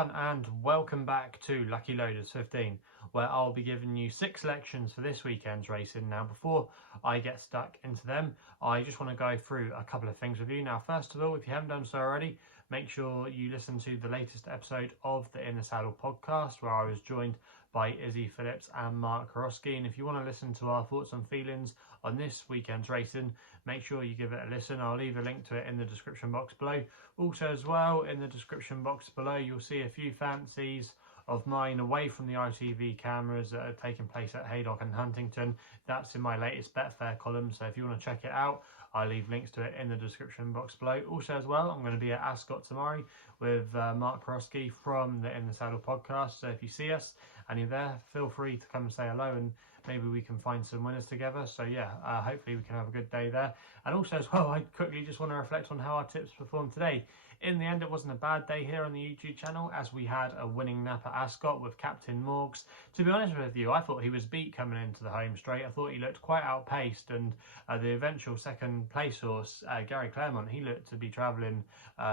everyone and welcome back to Lucky Loaders 15, where I'll be giving you 6 selections for this weekend's racing. Now before I get stuck into them, I just want to go through a couple of things with you. Now first of all, if you haven't done so already, make sure you listen to the latest episode of the In the Saddle podcast, where I was joined by Izzy Phillips and Mark Karosky. And if you want to listen to our thoughts and feelings on this weekend's racing, make sure you give it a listen. I'll leave a link to it in the description box below. Also as well, in the description box below, you'll see a few fancies of mine away from the ITV cameras that are taking place at Haydock and Huntington. That's in my latest Betfair column, so if you want to check it out, I'll leave links to it in the description box below. Also as well, I'm going to be at Ascot tomorrow with Mark Karosky from the In the Saddle podcast, so if you see us and you're there, feel free to come and say hello and maybe we can find some winners together. So yeah, hopefully we can have a good day there. And also as well, I quickly just want to reflect on how our tips performed today. In the end, it wasn't a bad day here on the YouTube channel, as we had a winning nap at Ascot with Captain Morgs. To be honest with you, I thought he was beat coming into the home straight. I thought he looked quite outpaced, and the eventual second place horse, Gary Claremont, he looked to be travelling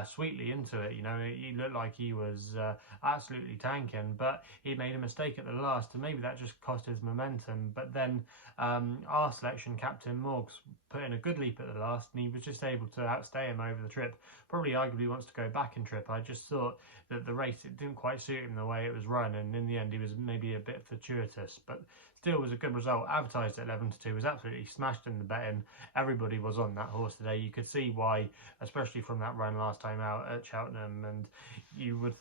sweetly into it. You know, he looked like he was absolutely tanking, but he made a mistake at the last, and maybe that just cost his momentum. But then our selection, Captain Morgs, put in a good leap at the last, and he was just able to outstay him over the trip. Probably arguably wants to go back in trip. I just thought that the race, it didn't quite suit him the way it was run, and in the end he was maybe a bit fortuitous, but still was a good result. Advertised at 11-2, was absolutely smashed in the betting. Everybody was on that horse today. You could see why, especially from that run last time out at Cheltenham, and you would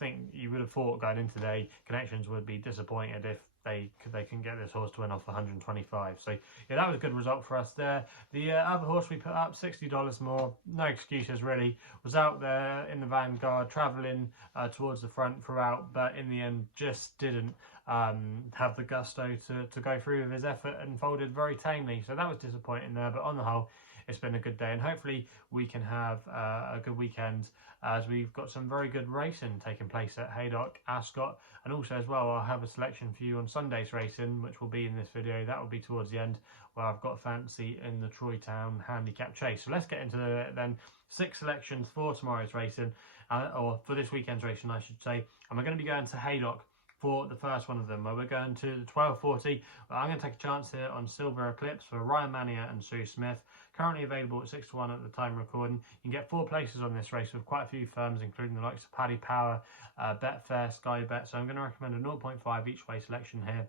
have thought going into today Connections would be disappointed if they can get this horse to win off 125. So yeah, that was a good result for us there. The other horse we put up, $60 more, no excuses really, was out there in the vanguard, travelling towards the front throughout, but in the end just didn't have the gusto to go through with his effort and folded very tamely. So that was disappointing there, but on the whole, it's been a good day, and hopefully we can have a good weekend, as we've got some very good racing taking place at Haydock, Ascot, and also as well I'll have a selection for you on Sunday's racing, which will be in this video. That will be towards the end, where I've got a fancy in the Troytown Handicap chase. So let's get into it then. 6 selections for tomorrow's racing, or for this weekend's racing I should say, and we're going to be going to Haydock for the first one of them, where we're going to the 1240. I'm going to take a chance here on Silva Eclipse for Ryan Mania and Sue Smith. Currently available at 6-1 at the time of recording. You can get 4 places on this race with quite a few firms, including the likes of Paddy, Power, Betfair, SkyBet. So I'm going to recommend a 0.5 each way selection here.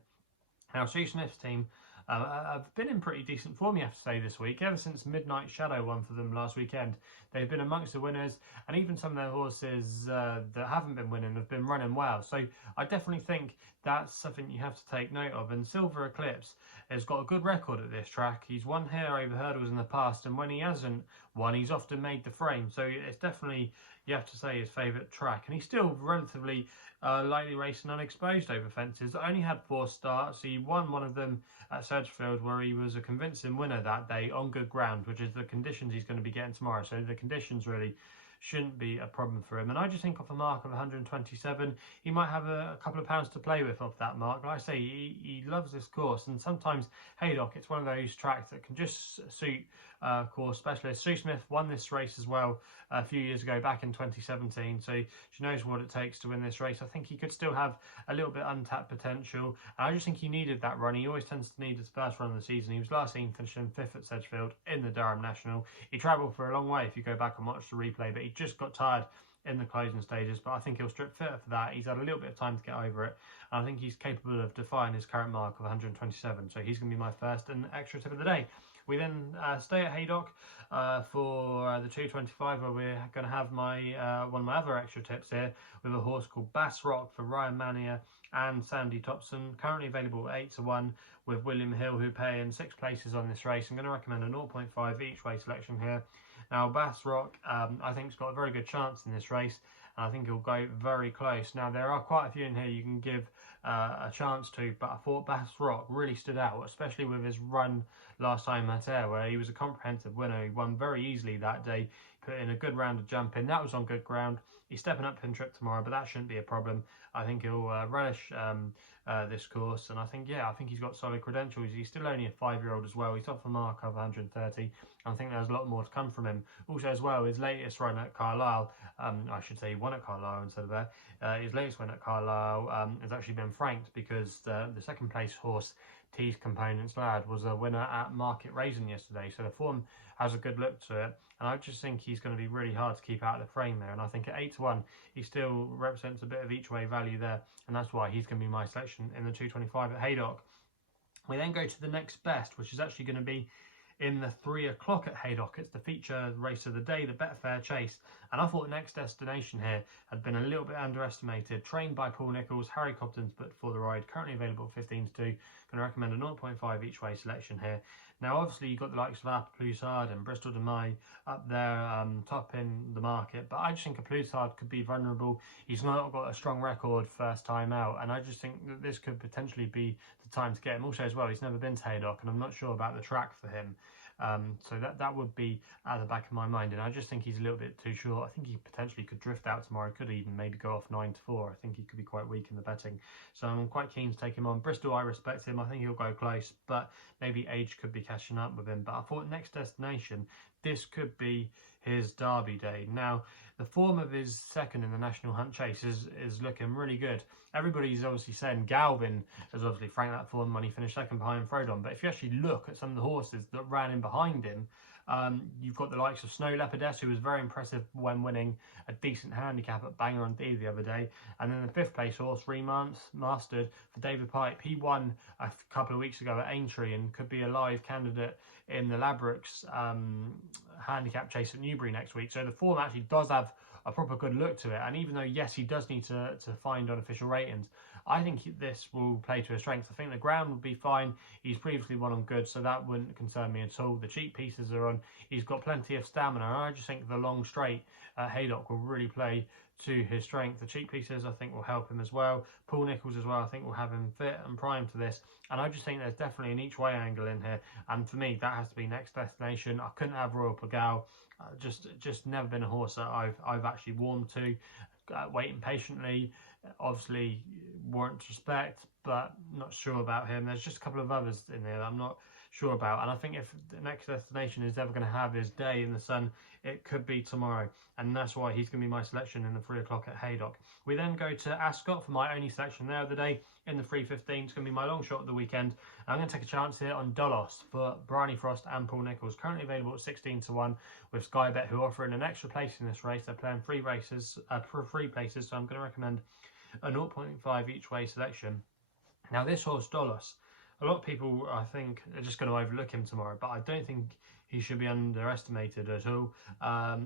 Now, Sue Smith's team have been in pretty decent form, you have to say, this week. Ever since Midnight Shadow won for them last weekend, they've been amongst the winners, and even some of their horses that haven't been winning have been running well. So I definitely think that's something you have to take note of. And Silver Eclipse has got a good record at this track. He's won here over hurdles in the past, and when he hasn't won, he's often made the frame. So it's definitely, you have to say, his favourite track. And he's still relatively lightly racing unexposed over fences. Only had 4 starts. He won one of them at Sedgefield, where he was a convincing winner that day on good ground, which is the conditions he's going to be getting tomorrow. So the conditions really shouldn't be a problem for him. And I just think off a mark of 127, he might have a couple of pounds to play with off that mark. Like I say, he loves this course, and sometimes Haydock, it's one of those tracks that can just suit course specialists. Sue Smith won this race as well a few years ago, back in 2017, so she knows what it takes to win this race. I think he could still have a little bit untapped potential, and I just think he needed that run. He always tends to need his first run of the season. He was last seen finishing 5th at Sedgefield in the Durham National. He travelled for a long way if you go back and watch the replay, but he just got tired in the closing stages. But I think he'll strip fitter for that. He's had a little bit of time to get over it, and I think he's capable of defying his current mark of 127. So he's going to be my first and extra tip of the day. We then stay at Haydock for the 225, where we're going to have my one of my other extra tips here with a horse called Bass Rock for Ryan Mania and Sandy Thompson. Currently available at 8-1 with William Hill, who pay in 6 places on this race. I'm going to recommend a 0.5 each way selection here. Now, Bass Rock, I think, has got a very good chance in this race, and I think he'll go very close. Now, there are quite a few in here you can give a chance to, but I thought Bass Rock really stood out, especially with his run last time at Ayr, where he was a comprehensive winner. He won very easily that day, put in a good round of jumping. That was on good ground. He's stepping up pin trip tomorrow, but that shouldn't be a problem. I think he'll relish this course, and I think he's got solid credentials. He's still only a 5-year-old as well. He's off a mark of 130. I think there's a lot more to come from him. Also as well, his latest run at Carlisle, I should say he won at Carlisle instead of there. His latest win at Carlisle has actually been franked because the second place horse, T's Components Lad, was a winner at Market Raisin yesterday. So the form has a good look to it. And I just think he's going to be really hard to keep out of the frame there. And I think at 8-1, he still represents a bit of each way value there. And that's why he's going to be my selection in the 225 at Haydock. We then go to the next best, which is actually going to be in the 3 o'clock at Haydock. It's the feature race of the day, the Betfair Chase. And I thought Next Destination here had been a little bit underestimated. Trained by Paul Nicholls, Harry Cobden's put for the ride. Currently available at 15-2. Going to recommend a 0.5 each way selection here. Now, obviously, you've got the likes of Appaloosa and Bristol de Mai up there, top in the market. But I just think Appaloosa could be vulnerable. He's not got a strong record first time out. And I just think that this could potentially be the time to get him. Also, as well, he's never been to Haydock, and I'm not sure about the track for him. So that would be at the back of my mind, and I just think he's a little bit too short. I think he potentially could drift out tomorrow, could even maybe go off 9-4. I think he could be quite weak in the betting, so I'm quite keen to take him on. Bristol, I respect him. I think he'll go close, but maybe age could be catching up with him. But I thought Next Destination, this could be his Derby day. Now, the form of his second in the National Hunt Chase is looking really good. Everybody's obviously saying Galvin has obviously franked that form when he finished second behind Frodon. But if you actually look at some of the horses that ran in behind him, you've got the likes of Snow Leopardess, who was very impressive when winning a decent handicap at Bangor on D the other day. And then the 5th place horse, Remastered, for David Pipe. He won a couple of weeks ago at Aintree and could be a live candidate in the Labrooks handicap chase at Newbury next week. So the form actually does have a proper good look to it. And even though, yes, he does need to find unofficial ratings, I think this will play to his strengths. I think the ground would be fine. He's previously won on good, so that wouldn't concern me at all. The cheap pieces are on. He's got plenty of stamina. And I just think the long straight at Haydock will really play to his strength. The cheap pieces, I think, will help him as well. Paul Nicholls as well, I think, will have him fit and primed for this. And I just think there's definitely an each way angle in here. And for me, that has to be Next Destination. I couldn't have Royal Pagal. Just never been a horse that I've actually warmed to. Waiting patiently, obviously warrants respect, but not sure about him. There's just a couple of others in there that I'm not sure about, and I think if the Next Destination is ever going to have his day in the sun, it could be tomorrow, and that's why he's going to be my selection in the 3 o'clock at Haydock. We then go to Ascot for my only selection there of the day in the 3:15. It's going to be my long shot of the weekend. I'm going to take a chance here on Dolos for Bryony Frost and Paul Nicholls, currently available at 16-1 with SkyBet, who are offering an extra place in this race. They're playing free places, so I'm going to recommend a 0.5 each way selection. Now, this horse Dolos, a lot of people, I think, are just going to overlook him tomorrow, but I don't think he should be underestimated at all.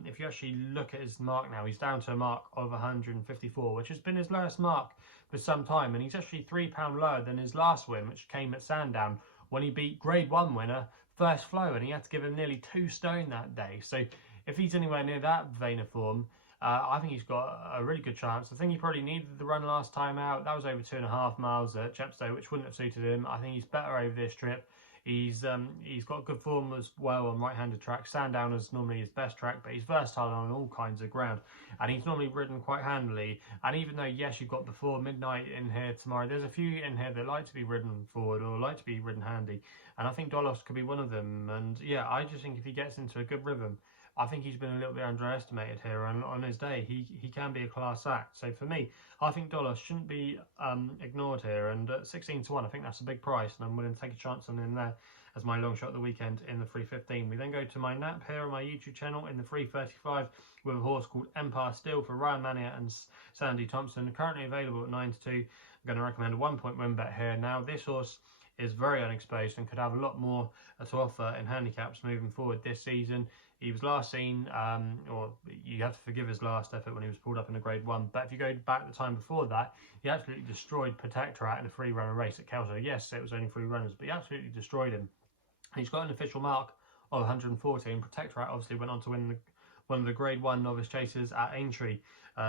If you actually look at his mark now, he's down to a mark of 154, which has been his lowest mark for some time, and he's actually £3 lower than his last win, which came at Sandown, when he beat Grade 1 winner First Flow, and he had to give him nearly 2 stone that day. So if he's anywhere near that vein of form, I think he's got a really good chance. I think he probably needed the run last time out. That was over 2.5 miles at Chepstow, which wouldn't have suited him. I think he's better over this trip. He's got good form as well on right-handed track. Sandown is normally his best track, but he's versatile on all kinds of ground, and he's normally ridden quite handily. And even though, yes, you've got Before Midnight in here tomorrow, there's a few in here that like to be ridden forward or like to be ridden handy, and I think Dolos could be one of them. And yeah, I just think if he gets into a good rhythm, I think he's been a little bit underestimated here, and on his day, he can be a class act. So for me, I think Dolos shouldn't be ignored here, and at 16-1, I think that's a big price, and I'm willing to take a chance on him there as my long shot of the weekend in the 3:15. We then go to my nap here on my YouTube channel in the 3:35 with a horse called Empire Steel for Ryan Mania and Sandy Thompson, currently available at 9-2. I'm going to recommend a 1-point win bet here. Now, this horse is very unexposed and could have a lot more to offer in handicaps moving forward this season. He was last seen, or you have to forgive his last effort when he was pulled up in a Grade 1, but if you go back the time before that, he absolutely destroyed Protectorat in a 3-runner race at Kelso. Yes, it was only 3 runners, but he absolutely destroyed him. He's got an official mark of 114. Protectorat obviously went on to win one of the Grade 1 novice chasers at Aintree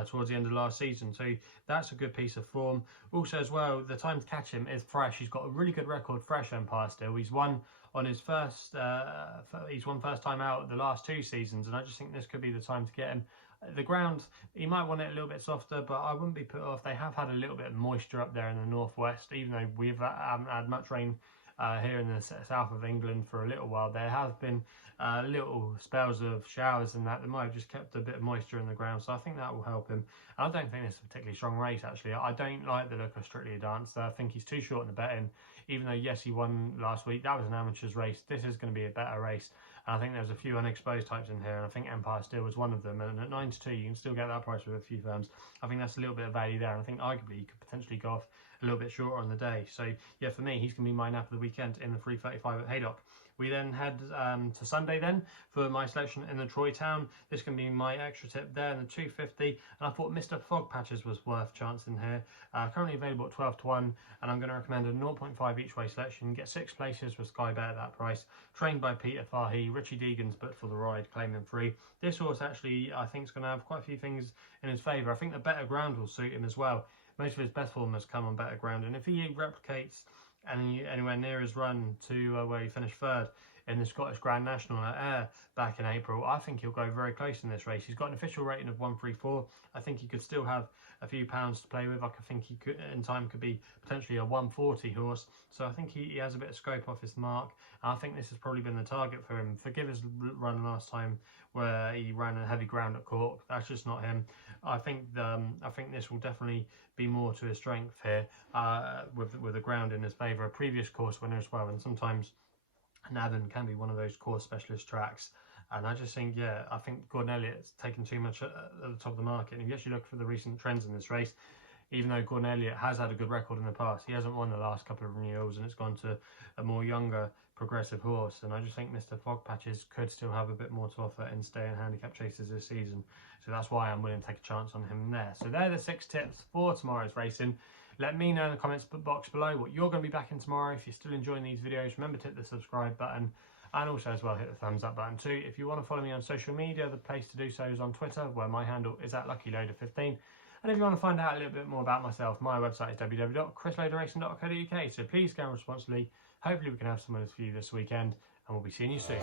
towards the end of last season, so that's a good piece of form. Also as well, the time to catch him is fresh. He's got a really good record fresh, Empire Steel. He's won on his first time out the last 2 seasons, and I just think this could be the time to get him. The ground, you might want it a little bit softer, but I wouldn't be put off. They have had a little bit of moisture up there in the northwest, even though we haven't had much rain here in the south of England for a little while. There have been little spells of showers and that might have just kept a bit of moisture in the ground, so I think that will help him. And I don't think this is a particularly strong race, actually. I don't like the look of Strictly a Dancer. I think he's too short in the betting, even though, yes, he won last week. That was an amateur's race. This is going to be a better race. And I think there's a few unexposed types in here, and I think Empire Steel was one of them. And at 9-2, you can still get that price with a few firms. I think that's a little bit of value there, and I think arguably you could potentially go off a little bit shorter on the day. So yeah, for me, he's going to be my nap of the weekend in the 335 at Haydock. We then head to Sunday then for my selection in the Troytown. This can be my extra tip there in the 250, and I thought Mr. Fogpatches was worth chancing here. Currently available at 12-1, and I'm going to recommend a 0.5 each way selection. Get 6 places with SkyBet at that price. Trained by Peter Fahey, Richie Deegan's but for the ride, claiming free. This horse actually, I think, is going to have quite a few things in his favour. I think the better ground will suit him as well. Most of his best form has come on better ground, and if he replicates anywhere near his run to where he finished third in the Scottish Grand National at Ayr back in April, I think he'll go very close in this race. He's got an official rating of 134. I think he could still have a few pounds to play with. I think he could, in time, could be potentially a 140 horse. So I think he has a bit of scope off his mark. And I think this has probably been the target for him. Forgive his run last time where he ran a heavy ground at Cork. That's just not him. I think this will definitely be more to his strength here with the ground in his favour. A previous course winner as well, and sometimes Navan can be one of those course specialist tracks. And I just think, yeah, I think Gordon Elliott's taken too much at the top of the market. And if you actually look for the recent trends in this race, even though Gordon Elliott has had a good record in the past, he hasn't won the last couple of renewals, and it's gone to a more younger, progressive horse. And I just think Mr. Fogpatches could still have a bit more to offer in stay and handicap chases this season. So that's why I'm willing to take a chance on him there. So they're the 6 tips for tomorrow's racing. Let me know in the comments box below what you're going to be back in tomorrow. If you're still enjoying these videos, remember to hit the subscribe button, and also as well hit the thumbs up button too. If you want to follow me on social media, the place to do so is on Twitter, where my handle is at LuckyLoader15. And if you want to find out a little bit more about myself, my website is www.chrisloaderracing.co.uk. So please go responsibly. Hopefully we can have some winners for you this weekend, and we'll be seeing you soon.